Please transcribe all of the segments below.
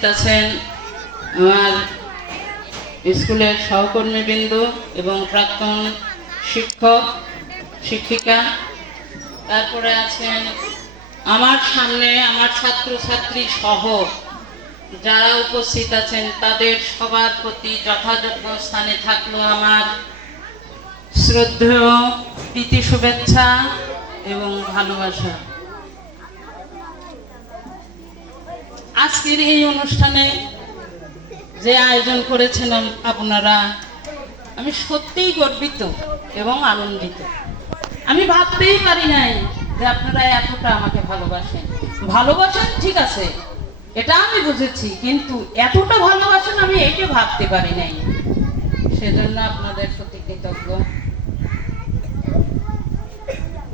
উপস্থিত আছেন আমার স্কুলের সহকর্মীবৃন্দ এবং প্রাক্তন শিক্ষক শিক্ষিকা, তারপরে আছেন আমার সামনে আমার ছাত্রছাত্রী সহ যারা উপস্থিত আছেন তাদের সবার প্রতি যথাযোগ্য স্থানে থাকলো আমার শ্রদ্ধেয় প্রীতি শুভেচ্ছা এবং ভালোবাসা। আজকের এই অনুষ্ঠানে যে আয়োজন করেছেন আপনারা, আমি সত্যিই গর্বিত এবং আনন্দিত। আমি ভাবতেই পারি নাই যে আপনারা এতটা আমাকে ভালোবাসেন। ভালোবাসেন ঠিক আছে, এটা আমি বুঝেছি, কিন্তু এতটা ভালোবাসেন আমি এটা ভাবতে পারি নাই। সেজন্য আপনাদের প্রতি কৃতজ্ঞ।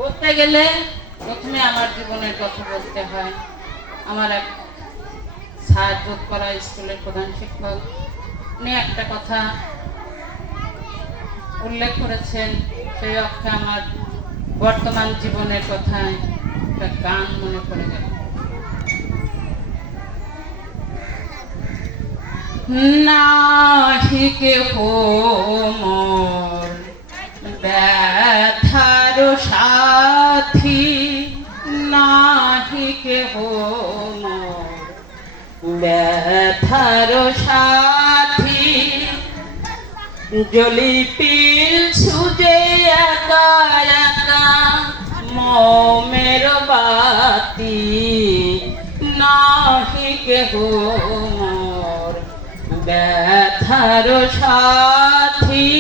বলতে গেলে প্রথমে আমার জীবনের কথা বলতে হয়। আমার এক সাহায্য করা স্কুলের প্রধান শিক্ষক উনি একটা কথা উল্লেখ করেছেন, সেই অর্থে আমার বর্তমান জীবনের কথায় একটা গান মনে পড়ে গেল। নাহি কেহ মোর ব্যথার সাথী, নাহি কেহ মোর ব্যথার সাথী, জলিপিল সুজে একা একা মোমের বাতি, নাহি কেহ মোর ব্যথার সাথী।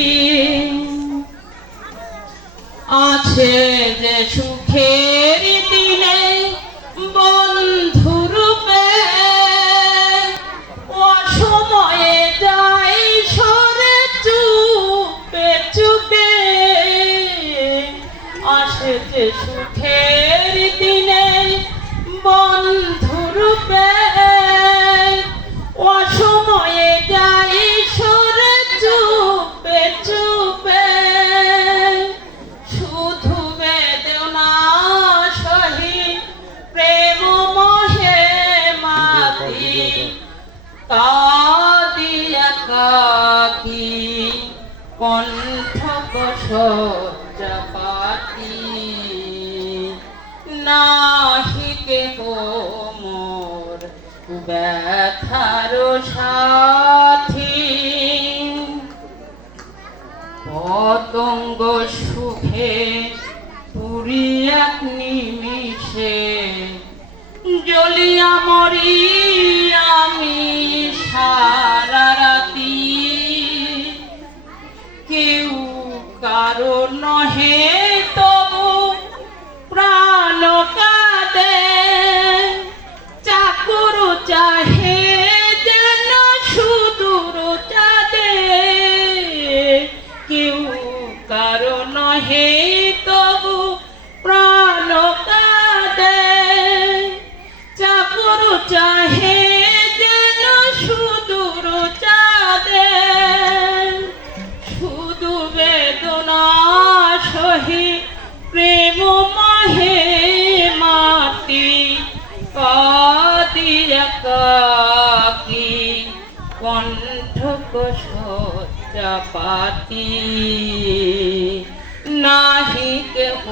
আছে যে সুখের দিনে বন্ধুরূপে, অসময়ে যাই সরে চুপে চুপে। আসে যে সুখের দিনে বন্ধুরূপে, অসময়ে যাই সরে চুপে চুপে। শুধু বেদনা সহি প্রেম মোহে মাতি, কাঁদিয়া কাকি কণ্ঠ সজ্জা পাতি, নাহি কেহ মোর ব্যথার সাথী। পতঙ্গ সুখে পুরি এক নিমিষে, জ্বলিয়া মরি আমি সারা রাতি। কেউ কারো নহে তবু প্রাণ কাঁদে, চাকর চাহে যেন সুদূর চাঁদে। কেউ কারো নহে তবু প্রাণ কাঁদে, চাকর চাহে যেন সুদূর চাঁদে। শুধু বেদনা সহি প্রেম মোহে মাতি, কাঁদিয়া কাকি কণ্ঠ সজ্জা পাতি, নাহি কেহ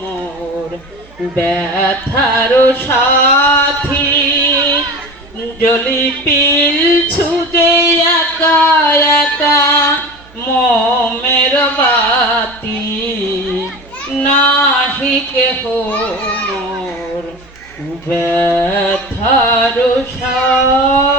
মোর ব্যথার সাথী। জলিপিল ছুঁজে একা একা মোমের বাতি, নাহি কেহ মোর ব্যথার সাথী।